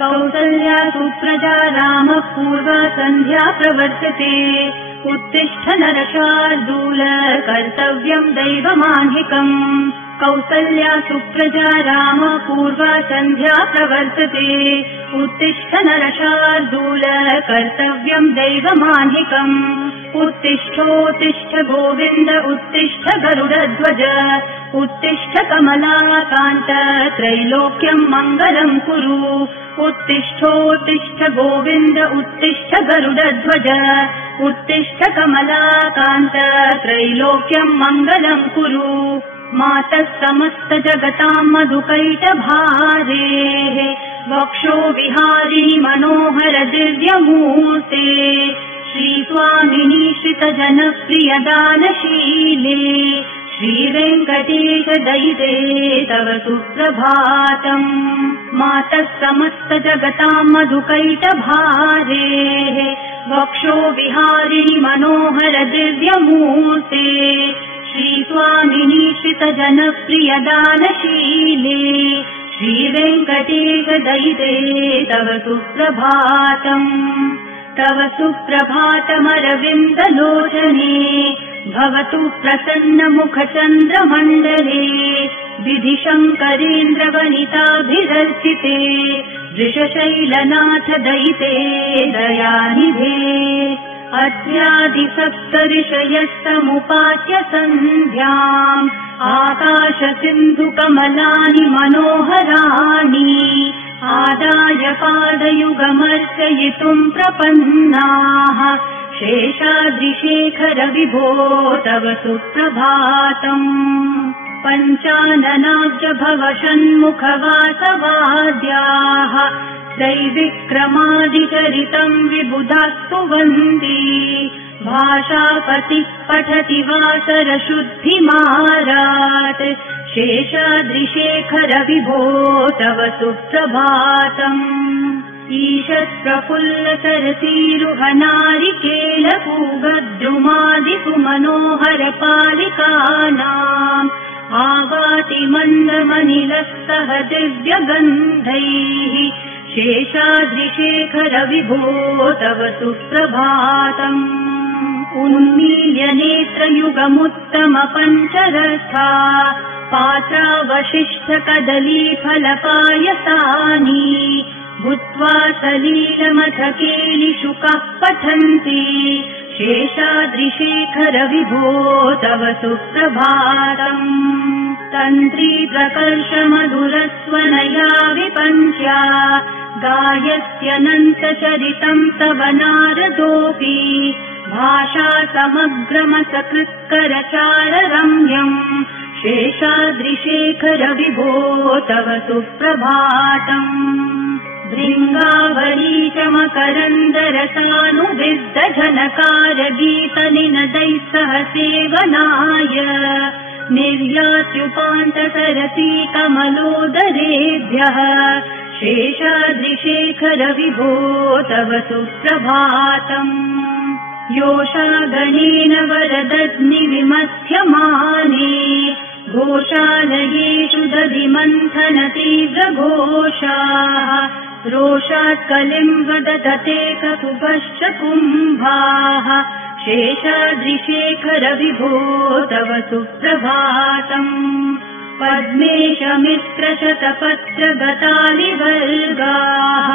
कौसल्या सुप्रजा रामः पूर्वा सन्ध्या प्रवर्तते उत्तिष्ठ नरशार्दूल कर्तव्यम् दैवमाह्निकम् कौसल्या सुप्रजा रामः पूर्वा सन्ध्या प्रवर्तते उत्तिष्ठ नरशार्दूल कर्तव्यम् दैवमाह्निकम् उत्तिष्ठोत्तिष्ठ गोविन्द उत्तिष्ठ गरुडध्वज उत्तिष्ठ कमलाकान्त त्रैलोक्यम् मङ्गलम् कुरु उत्तिष्ठोत्तिष्ठ गोविन्द उत्तिष्ठ गरुडध्वज उत्तिष्ठ कमलाकान्त त्रैलोक्यम् मङ्गलम् कुरु मातः समस्त जगताम् मधुकैटभारेः वक्षो विहारिणि मनोहर दिव्यमूर्ते श्रीस्वामिनि श्रितजनप्रियदानशीले श्रीवेङ्कटेश दयिते तव सुप्रभातम् मातः समस्त जगताम् मधुकैटभारेः वक्षो विहारिणि मनोहर दिव्यमूर्ते श्रीस्वामिनि श्रितजनप्रियदानशीले श्रीवेङ्कटेश दयिते तव सुप्रभातम् तव सुप्रभातमरविन्दलोचने भवतु प्रसन्नमुखचन्द्रमण्डले विधिशङ्करेन्द्रवनिताभिरर्चिते वृषशैलनाथ दयिते दयानिधे अद्यादिसप्तऋषयस्तमुपास्य सन्ध्याम् आकाशसिन्धुकमलानि मनोहराणि आदाय पादयुगमर्चयितुम् प्रपन्नाः शेषाद्रिशेखर विभो तव सुप्रभातम् पञ्चाननाब्ज भव षण्मुखवासवाद्याः दैविक्रमादिचरितम् विबुधास्तु वन्ति भाषापतिः पठति वासरशुद्धिमारात् शेषाद्रिशेखर विभो तव सुप्रभातम् ईशत्प्रफुल्लसरसीरुहनारिकेलपूगद्रुमादिसुमनोहर पालिकानाम् आवाति मन्दमनिलस्तः दिव्यगन्धैः शेषाद्रिशेखर विभो तव सुप्रभातम् उन्मील्य नेत्रयुगमुत्तम पञ्चरथा पात्रावशिष्ठ कदलीफलपायसानि भूत्वा सलीलमथ केलिशुकः पठन्ति शेषाद्रिशेखर विभो तव सुप्रभातम् तन्त्री प्रकर्ष मधुरस्वनया विपञ्च्या गायत्यनन्तचरितम् तव नारदोऽपि भाषा समग्रमसकृत्करचार रम्यम् शेषाद्रिशेखर विभो तव सुप्रभातम् भृङ्गावली च मकरन्दरसानुविद्ध झनकार गीतनिनदैः सह सेवनाय निर्यात्युपान्तसरसी कमलोदरेभ्यः शेषाद्रिशेखर विभो तव सुप्रभातम् योषागणेन वरदग्निविमथ्यमाने घोषालयेषु दधिमन्थन तीव्रघोषाः रोषात् कलिम् वदतते ककुभश्च कुम्भाः शेषाद्रिशेखर विभो तव सुप्रभातम् पद्मेशमित्रशतपत्रगतालिवर्गाः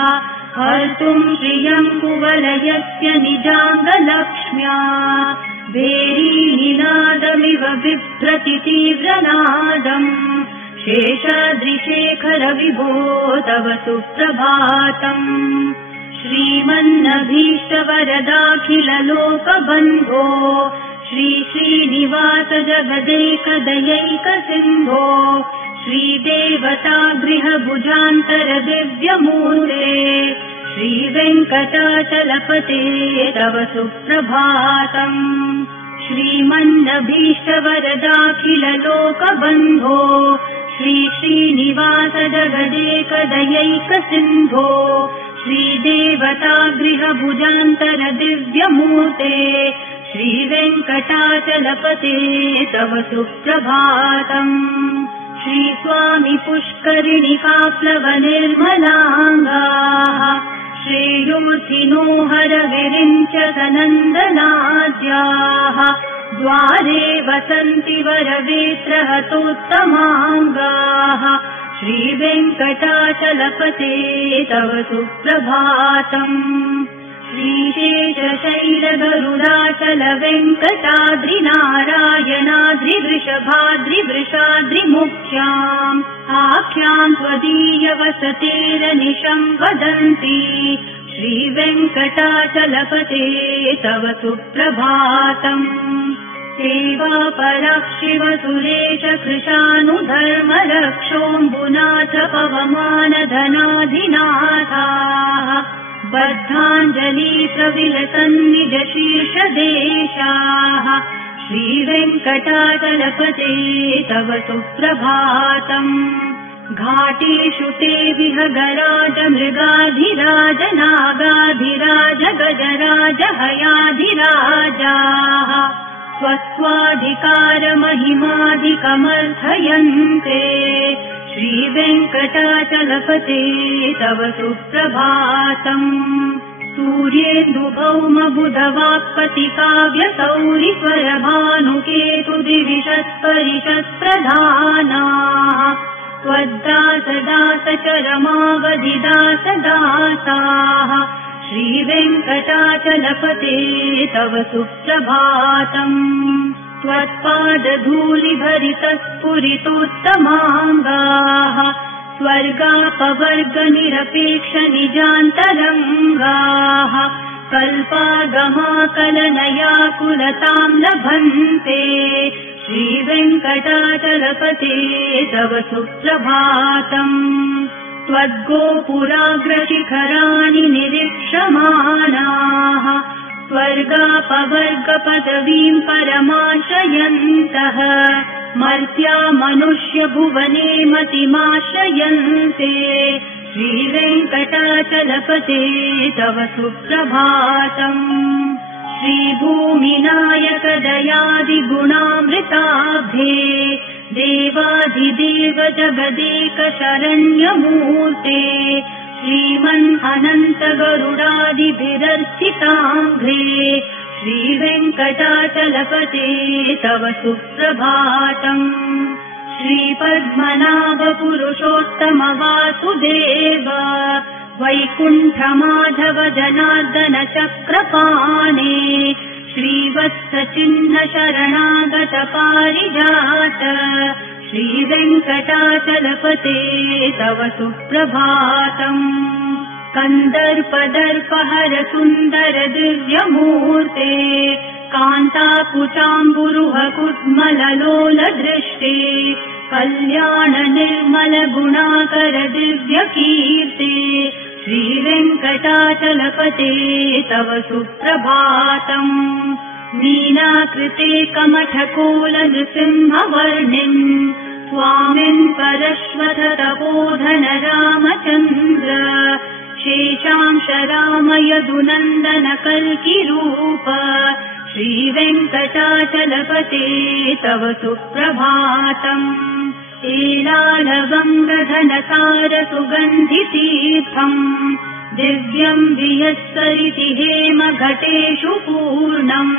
हर्तुम् श्रियम् कुवलयस्य निजाङ्गलक्ष्म्या भेरीनिनादमिव बिभ्रति तीव्रनादम् शेषाद्रिशेखर विभो तव सुप्रभातम् श्रीमन्नभीष्टवरदाखिललोकबन्धो श्रीनिवास जगदैकदयैकसिन्धो श्रीदेवता गृहभुजान्तर दिव्यमूर्ते श्रीवेङ्कटाचलपते तव सुप्रभातम् श्रीमन्नभीष्टवरदाखिललोकबन्धो श्री श्रीनिवास जगदेकदयैकसिन्धो श्रीदेवतागृहभुजान्तर दिव्यमूर्ते श्रीवेङ्कटाचलपते तव सुप्रभातम्। श्रीस्वामि पुष्करिणिकाप्लवनिर्मलाङ्गाः श्रेयोऽर्थिनो हरगिरिञ्च सनन्दनाद्याः द्वारे वसन्ति वरवेत्रहतोत्तमाङ्गाः श्रीवेङ्कटाचलपते तव सुप्रभातम्। श्रीशेषशैलगरुडाचलवेङ्कटाद्रिनारायणाद्रिवृषभाद्रिवृषाद्रिमुख्याम् आख्याम् त्वदीयवसतेरनिशम् वदन्ति श्रीवेङ्कटाचलपते तव सुप्रभातम्। सेवापरः शिवसुरेश कृशानुधर्मरक्षोऽम्बुनाथ पवमानधनाधिनाथाः बद्धाञ्जलि प्रविलसन्निज शीर्षदेशाः श्रीवेङ्कटाचलपते तव सुप्रभातम्। घाटेषु ते विहगराज मृगाधिराज नागाधिराज गजराज हयाधिराजाः स्वस्वाधिकारमहिमाधिकमर्थयन्ते श्रीवेङ्कटाचलपते तव सुप्रभातम्। सूर्येन्दुभौमबुधवाक्पतिकाव्यसौरिस्वरभानुकेतुदिविषत्परिषत्प्रधानाः त्वद्दासदासचरमावधिदासदासाः श्रीवेङ्कटाचलपते तव सुप्रभातम्। त्वत्पादधूलिभरितस्फुरितोत्तमाङ्गाः स्वर्गापवर्गनिरपेक्षनिजान्तरङ्गाः कल्पागमाकलनयाकुलताम् लभन्ते श्रीवेङ्कटाचलपते तव सुप्रभातम्। त्वद्गोपुराग्रशिखराणि निरीक्षमाणाः स्वर्गापवर्गपदवीम् परमाश्रयन्तः मर्त्या मनुष्यभुवने मतिमाश्रयन्ते श्रीवेङ्कटाचलपते तव सुप्रभातम्। श्रीभूमिनायक दयादिगुणामृताब्धे देवाधिदेव जगदेक शरण्यमूर्ते श्रीमन् अनन्त गरुडादिभिरर्चिताङ्घ्रे श्रीवेङ्कटाचलपते तव सुप्रभातम्। श्रीपद्मनाभ पुरुषोत्तम वासुदेव वैकुण्ठमाधव जनार्दन चक्रपाणे श्रीवत्सचिह्न शरणागत पारिजात श्रीवेङ्कटाचलपते तव सुप्रभातम्। कन्दर्पदर्पहर सुन्दर दिव्यमूर्ते कान्ताकुचाम्बुरुह कुड्मललोल दृष्टे कल्याण निर्मल गुणाकर दिव्यकीर्ते श्रीवेङ्कटाचलपते तव सुप्रभातम्। मीनाकृते कमठकोल नृसिंहवर्णिन् स्वामिन् परश्वथ तपोधन रामचन्द्र शेषांश राम यदुनन्दन कल्किरूप श्रीवेङ्कटाचलपते तव सुप्रभातम्। एलालवङ्गधनसार सुगन्धितीर्थम् दिव्यम् वियस्सरिति हेम घटेषु पूर्णम्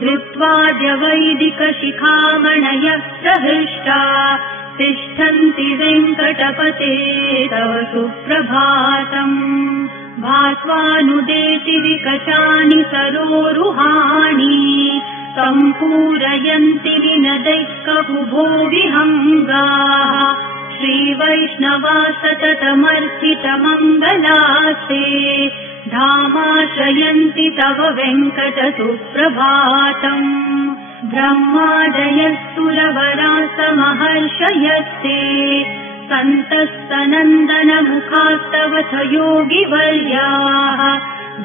धृत्वा जवैदिक शिखामणयः प्रहृष्टा तिष्ठन्ति वेङ्कटपते तव सुप्रभातम्। भास्वानुदेति विकचानि सरोरुहाणि सम्पूरयन्ति विनदैककुभो विहङ्गाः श्रीवैष्णवा सततमर्चितमङ्गलास्ते धामाश्रयन्ति तव वेङ्कट सुप्रभातम्। ब्रह्मादयस्तुरवरासमहर्षयस्ते सन्तस्तनन्दनमुखास्तव च योगिवर्याः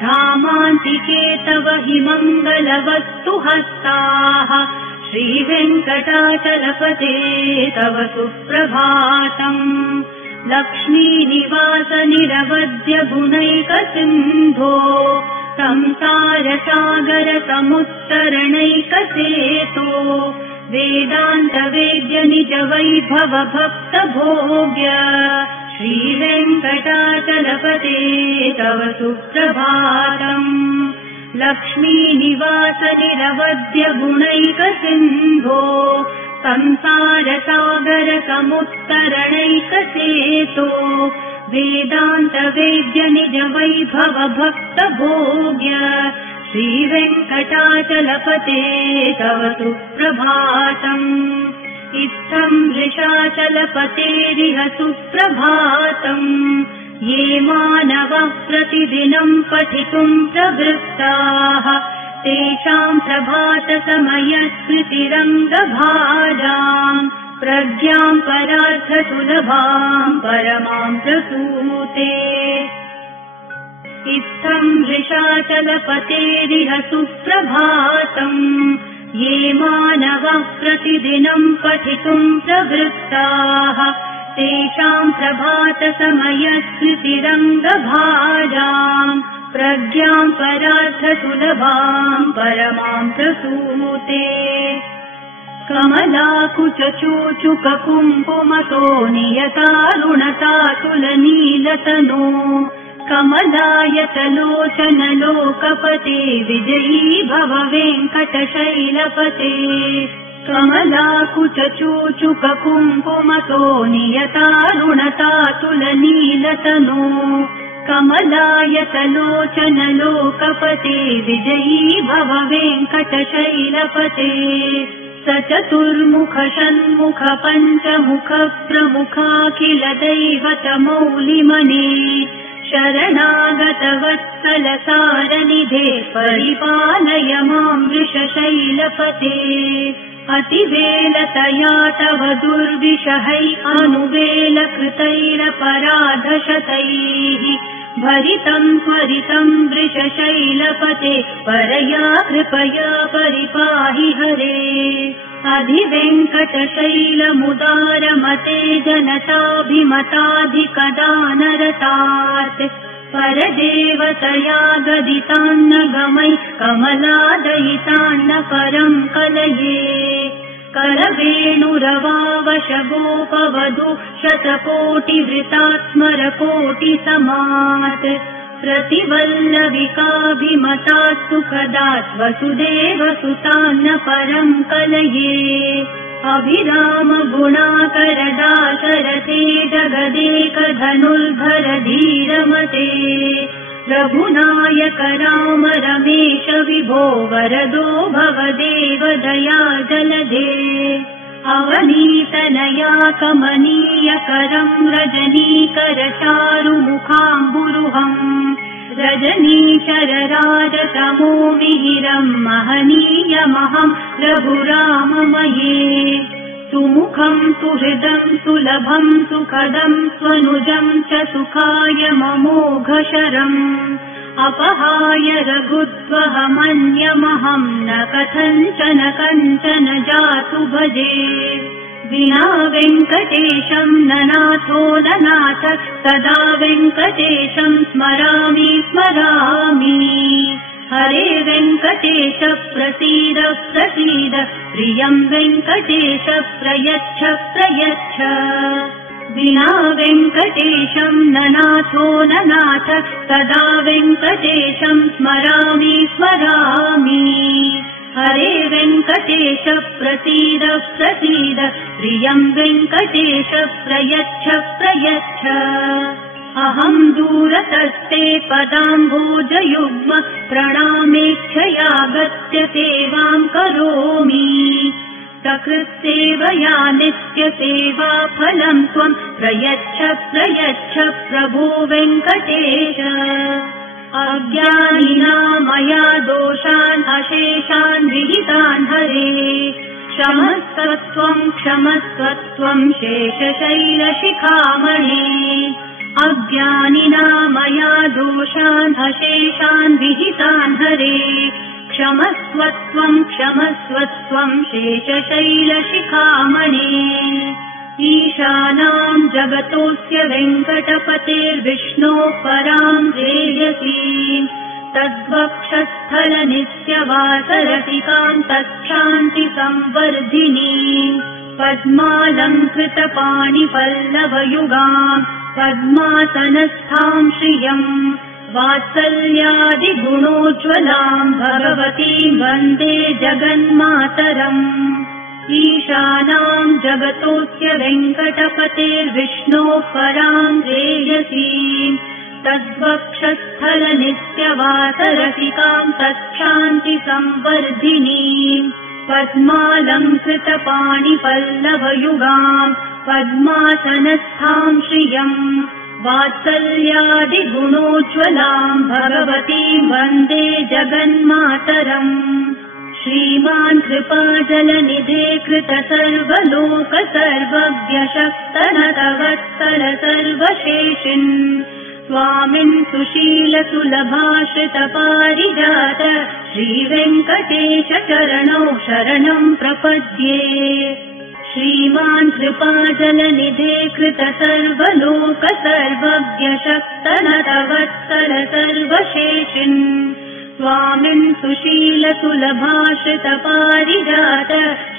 धामान्तिके तव हि मङ्गलवस्तु हस्ताः श्रीवेङ्कटाचलपते तव सुप्रभातम्। लक्ष्मीनिवास निरवध्य गुणैकसिन्धो संसारसागर समुत्तरणैकसेतो वेदान्तवेद्य निज वैभव भक्तभोग्य श्रीवेङ्कटाचलपते तव सुप्रभातम्। लक्ष्मीनिवास निरवध्य गुणैकसिन्धो संसारसागर समुत्तरणैकसेतो वेदान्तवेद्य निज वैभव भक्तभोग्य श्रीवेङ्कटाचलपते तव सुप्रभातम्। इत्थम् वृषाचलपतेरिह सुप्रभातम्। ये मानवः प्रतिदिनम् पठितुम् प्रवृत्ताः तेषाम् प्रभातसमयस्मृतिरङ्गभाजाम् प्रज्ञाम् परार्थसुलभाम् परमाम् प्रसूते। इत्थम् वृषाचलपतेरिह सुप्रभातम्। ये मानवः प्रतिदिनम् पठितुम् प्रवृत्ताः तेषाम् प्रभातसमयस्मृतिरङ्गभाजाम् प्रज्ञाम् परार्थसुलभाम् परमाम् प्रसूते। कमलाकुचूचुककुङ्कुमतो नियतारुणतातुलनीलतनो कमलायतलोचनलोकपते विजयी भव वेङ्कटशैलपते। कमलाकुचूचुककुङ्कुमतो नियतारुणतातुलनीलतनो कमलायतलोचनलोकपते विजयी भव वेङ्कटशैलपते। स चतुर्मुख षण्मुख पञ्चमुख प्रमुखाखिल दैवतमौलिमने शरणागतवत्सल सारनिधे परिपालय माम् वृषशैलपते। अतिवेलतया तव दुर्विषहै अनुवेलकृतैरपराधशतैः भरितम् त्वरितम् वृषशैलपते परया कृपया परिपाहि हरे। अधिवेङ्कटशैलमुदारमते जनताभिमताधिकदानरतात् परदेवतया गदितान्न गमै कमलादयितान्न परम् कलये। करवेणुरवावशगोपवधू शतकोटिवृतात्मरकोटिसमात् प्रतिवल्लविकाभिमतात् सुखदात् वसुदेवसुतान्न परम् कलये। अभिराम गुणाकरदाशरथे जगदेकधनुर्धर धीरमते रघुनायक राम रमेश विभो वरदो भवदेव दया जलधे। अवनीतनया कमनीयकरम् रजनीकर चारुमुखाम्बुरुहम् रजनीचरराजतमो मिहिरम् महनीयमहम् रघुराममये। सुमुखम् सुहृदम् सुलभम् सुखदम् स्वनुजम् च सुखाय ममोघशरम् अपहाय रघुत्वहमन्यमहम् न कथञ्चन कञ्चन जातु भजे। विना वेङ्कटेशम् न नाथो न नाथ सदा वेङ्कटेशम् स्मरामि स्मरामि। हरे वेङ्कटेश प्रसीद प्रसीद प्रियम् वेङ्कटेश प्रयच्छ प्रयच्छ। विना वेङ्कटेशम् न नाथो न नाथ सदा वेङ्कटेशम् स्मरामि स्मरामि। हरे वेङ्कटेश प्रसीद प्रसीद प्रियम् वेङ्कटेश प्रयच्छ प्रयच्छ। अहम् दूरतस्ते पदाम्भोजयुग्म प्रणामेच्छयागत्य सेवाम् करोमि। सकृत्सेवया नित्यसेवा फलम् त्वम् प्रयच्छ प्रयच्छ प्रभो वेङ्कटेश। अज्ञानिना मया दोषान् अशेषान् विहितान् हरे क्षमस्वत्वम् क्षमस्वत्वम् शेषशैलशिखामणे। अज्ञानिना मया दोषान् अशेषान् विहितान् हरे क्षमस्वत्वम् क्षमस्वत्वम् शेषशैलशिखामणे ईशानां जगतोऽस्य वेङ्कटपतेर्विष्णोः परां श्रेयसीम् तद्वक्षस्थलनित्यवासरसिकां तच्छान्तिसंवर्धिनीम् पद्मालङ्कृतपाणिपल्लवयुगां पद्मासनस्थां श्रियम् वात्सल्यादिगुणोज्ज्वलां भगवतीं वन्दे जगन्मातरम् ईशानां जगतोऽस्य वेङ्कटपतेर्विष्णोः परां श्रेयसीम् तद्वक्षस्थलनित्यवासरसिकां तच्छान्तिसंवर्धिनीम् पद्मालङ्कृतपाणिपल्लवयुगां पद्मासनस्थां श्रियम् वात्सल्यादिगुणोज्ज्वलां भगवतीं वन्दे जगन्मातरम् श्रीमान् कृपाजलनिधे कृतसर्वलोकसर्वज्ञशक्तनतवत्सल सर्वशेषिन् स्वामिन् सुशीलसुलभाश्रितपारिजात श्रीवेङ्कटेश चरणौ शरणं प्रपद्ये श्रीमान् कृपाजलनिधे कृतसर्वलोकसर्वज्ञशक्तनतवत्सल सर्वशेषिन् स्वामिन् सुशीलसुलभाश्रितपारिजात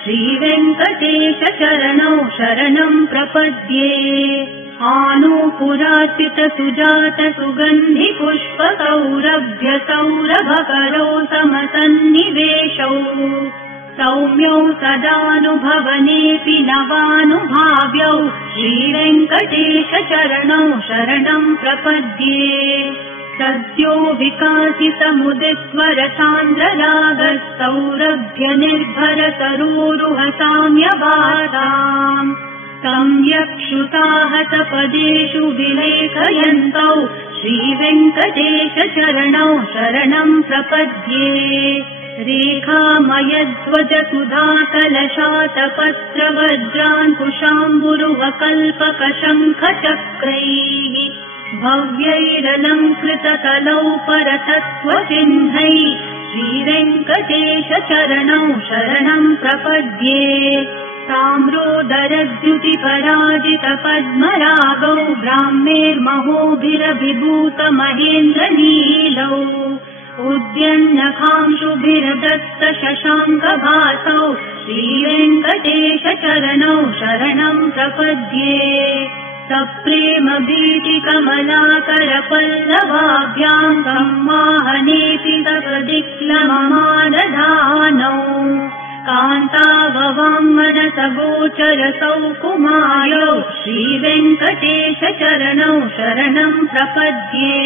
श्रीवेङ्कटेश चरणौ शरणं प्रपद्ये आनूपुरार्चित सुजात सुगन्धि पुष्पसौरभ्य सौरभकरौ समसन्निवेशौ सौम्यौ सदानुभवनेऽपि नवानुभाव्यौ श्रीवेङ्कटेश चरणौ शरणं प्रपद्ये सद्यो विकासितमुदिस्वरसान्द्ररागसौरभ्य निर्भर तरूरुहसाम्यवासाम् सम्यक्षुताहतपदेषु विलेखयन्तौ श्रीवेङ्कटेश चरणौ शरणं प्रपद्ये रेखामयध्वजसुधाकलशातपत्रवज्राङ्कुशाम्बुरुवकल्पकशङ्खचक्रैः भव्यैरलङ्कृतकलौ परतत्त्वचिह्नैः श्रीवेङ्कटेश चरणौ शरणं प्रपद्ये ताम्रोदरद्युतिपराजितपद्मरागौ ब्राह्मेर्महोभिरभिभूतमहेन्द्रनीलौ उद्यन्नखांशुभिरदत्तशशाङ्कभासौ श्रीवेङ्कटेश चरणौ शरणं प्रपद्ये सप्रेमभीतिकमलाकरपल्लवाभ्यां संवाहनेऽपि सप्रदिक्लममादधानौ कान्ताववाङ्मनसगोचरसौ कुमारौ श्रीवेङ्कटेश चरणौ शरणं प्रपद्ये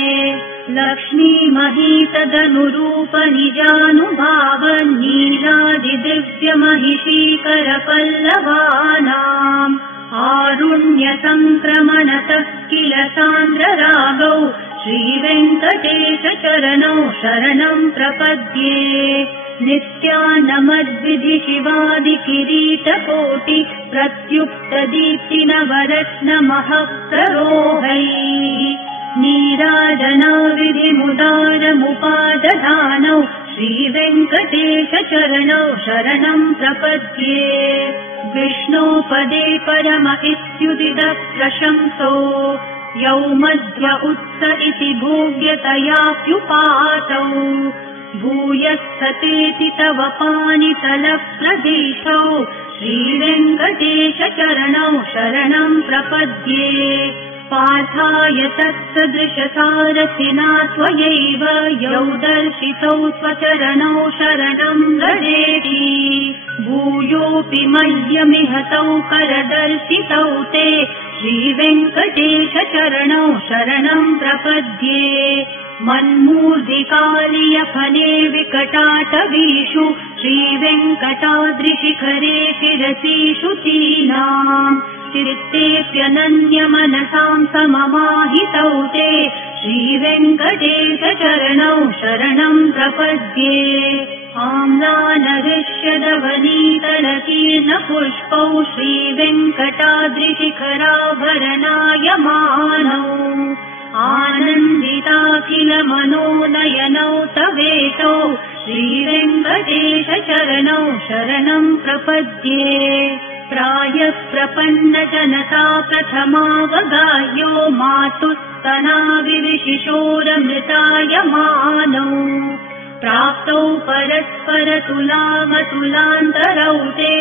लक्ष्मीमहीतदनुरूपनिजानुभावन्नीलादिदिव्यमहिषीकरपल्लवानाम् आरुण्यसङ्क्रमणतः किल सान्द्ररागौ श्रीवेङ्कटेश चरणौ शरणं प्रपद्ये नित्यानमद्विधि शिवादिकिरीटकोटि प्रत्युक्तदीप्तिनवरत्नमहप्ररोहैः नीराजनाविधिमुदारमुपादधानौ श्रीवेङ्कटेश चरणौ शरणं प्रपद्ये विष्णोपदे परम इत्युदितः प्रशंसो यौ मध्य उत्स इति भोग्यतयाप्युपातौ भूयस्सतेति तव पाणितलप्रदेशौ श्रीवेङ्कटेश चरणौ शरणं प्रपद्ये पार्थाय तत्सदृशसारथिना त्वयैव यौ दर्शितौ स्वचरणौ शरणं व्रजेति भूयोऽपि मह्यमिहतौ करदर्शितौ ते श्रीवेङ्कटेश चरणौ शरणं प्रपद्ये मन्मूर्धिकालियफले विकटाटवीषु श्रीवेङ्कटाद्रिशिखरे शिरसीषु तीनाम् चित्तेऽप्यनन्यमनसां सममाहितौ ते श्रीवेङ्कटेश चरणौ शरणं प्रपद्ये आम्लानहृष्यदवनीतलकीर्णपुष्पौ श्रीवेङ्कटाद्रिशिखराभरणायमानौ आनन्दिताखिलमनोनयनौ तवेतौ श्रीवेङ्कटेशचरणौ शरणं प्रपद्ये प्रायः प्रपन्नजनता प्रथमावगाह्यो मातुस्तनाविशिशोरमृतायमानौ प्राप्तौ परस्परतुलामतुलान्तरौ ते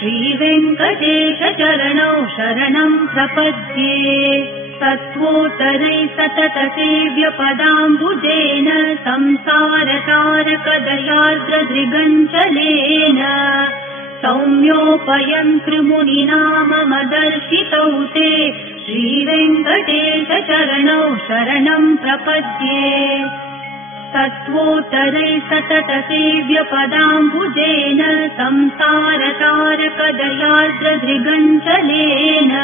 श्रीवेङ्कटेशचरणौ शरणं प्रपद्ये तत्त्वोत्तरैः सततसेव्यपदाम्बुजेन संसारतारकदशार्द्रदृगञ्चलेन सौम्योपयन्तृमुनिनाममदर्शितौ ते श्रीवेङ्कटेशचरणौ शरणं प्रपद्ये तत्त्वोत्तरैः सततसेव्यपदाम्बुजेन संसारतारकदशार्द्रदृगञ्चलेन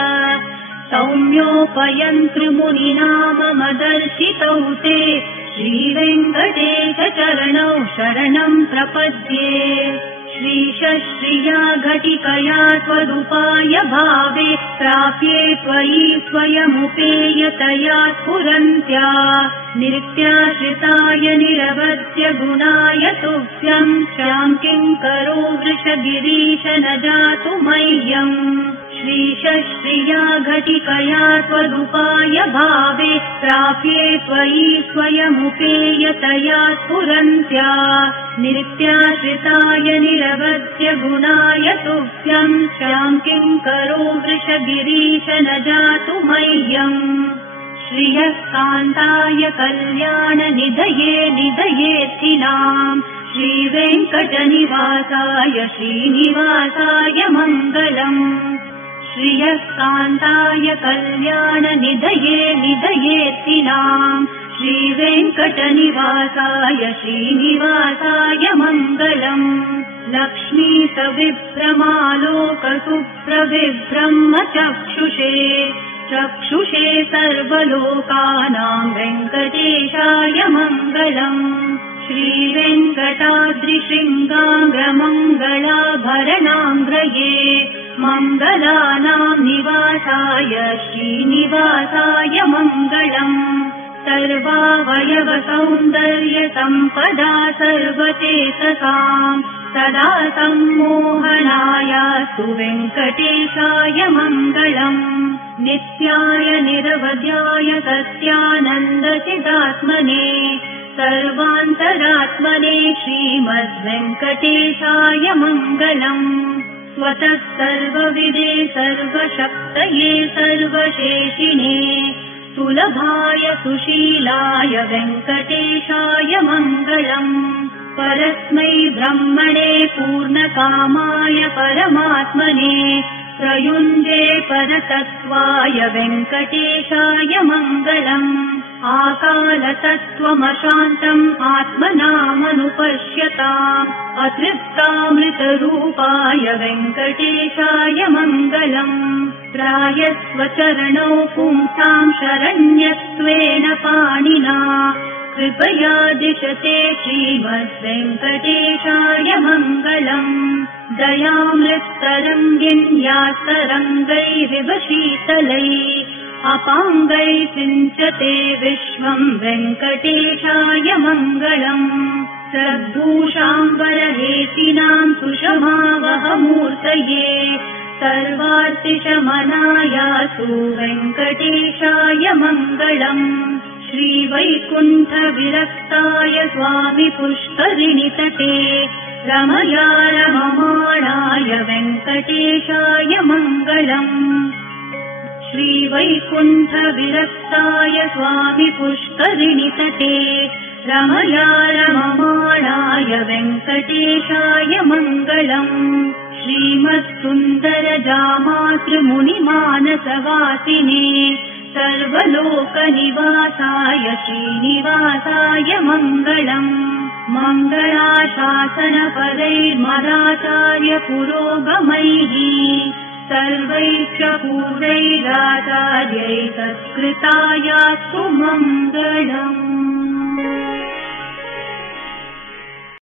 सौम्योपयन्तृमुनिनाममदर्शितौ ते श्रीवेङ्कटेशचरणौ शरणं प्रपद्ये श्रीशश्रिया घटिकया त्वदुपाय भावे प्राप्ये त्वयि स्वयमुपेयतया स्फुरन्त्या नित्याश्रिताय निरवध्य गुणाय तुभ्यं क्षां किङ्करो वृषगिरीश न जातु मह्यम् श्रीशश्रिया घटिकया त्वदुपाय भावे प्राप्ये त्वयि स्वयमुपेयतया स्फुरन्त्या नित्याश्रिताय निरवध्य गुणाय तुभ्यं क्षां किङ्करो वृषगिरीश न जातु मह्यम् श्रियः कान्ताय कल्याणनिधये निधयेऽर्थिनाम् श्रीवेङ्कटनिवासाय श्रीनिवासाय मङ्गलम् श्रियः कान्ताय कल्याणनिधये निधयेऽर्थिनाम् श्रीवेङ्कटनिवासाय श्रीनिवासाय मङ्गलम् लक्ष्मीसविभ्रमालोकसुप्रविभ्रह्मचक्षुषे चक्षुषे सर्वलोकानां वेङ्कटेशाय मङ्गलम् श्रीवेङ्कटाद्रिशृङ्गाङ्ग्रमङ्गलाभरणाङ्ग्रये मङ्गलानां निवासाय श्रीनिवासाय मङ्गलम् सर्वावयवसौन्दर्यसम्पदा सर्वचेतसाम् सदा सम्मोहनायास्तु वेङ्कटेशाय मङ्गलम् नित्याय निरवध्याय सत्यानन्दचिदात्मने सर्वान्तरात्मने श्रीमद्वेङ्कटेशाय मङ्गलम् स्वतः सर्वविदे सर्वशक्तये सर्वशेषिणे सुलभाय सुशीलाय वेङ्कटेशाय मङ्गलम् परस्मै ब्रह्मणे पूर्णकामाय परमात्मने प्रयुञ्जे परतत्त्वाय वेङ्कटेशाय मङ्गलम् आकालतत्त्वमशान्तम् आत्मनामनुपश्यताम् अतृप्तामृतरूपाय वेङ्कटेशाय मङ्गलम् प्रायस्वचरणौ पुंसां शरण्यत्वेन पाणिना कृपया दिशते श्रीमद्वेङ्कटेशाय मङ्गलम् दयामृत्तरङ्गिन्यास्तरङ्गैरिव शीतलैः अपाङ्गैः सिञ्चते विश्वम् वेङ्कटेशाय मङ्गलम् सद्भूषाम्बरहेतिनां सुषमावहमूर्तये सर्वार्तिशमनायासु वेङ्कटेशाय मङ्गलम् श्रीवैकुण्ठविरक्ताय स्वामि पुष्करिणितटे रमया रममाणाय वेङ्कटेशाय मङ्गलम् श्रीवैकुण्ठविरक्ताय स्वामि पुष्करिणितटे रमया रममाणाय वेङ्कटेशाय मङ्गलम् श्रीमत्सुन्दरजामातृमुनिमानसवासिने सर्वलोकनिवासाय श्रीनिवासाय मङ्गलम् मङ्गलाशासनपदैर्मदाचार्य पुरोगमैः सर्वैश्च पूर्वैराचार्यैः सत्कृतायास्तु मङ्गलम्।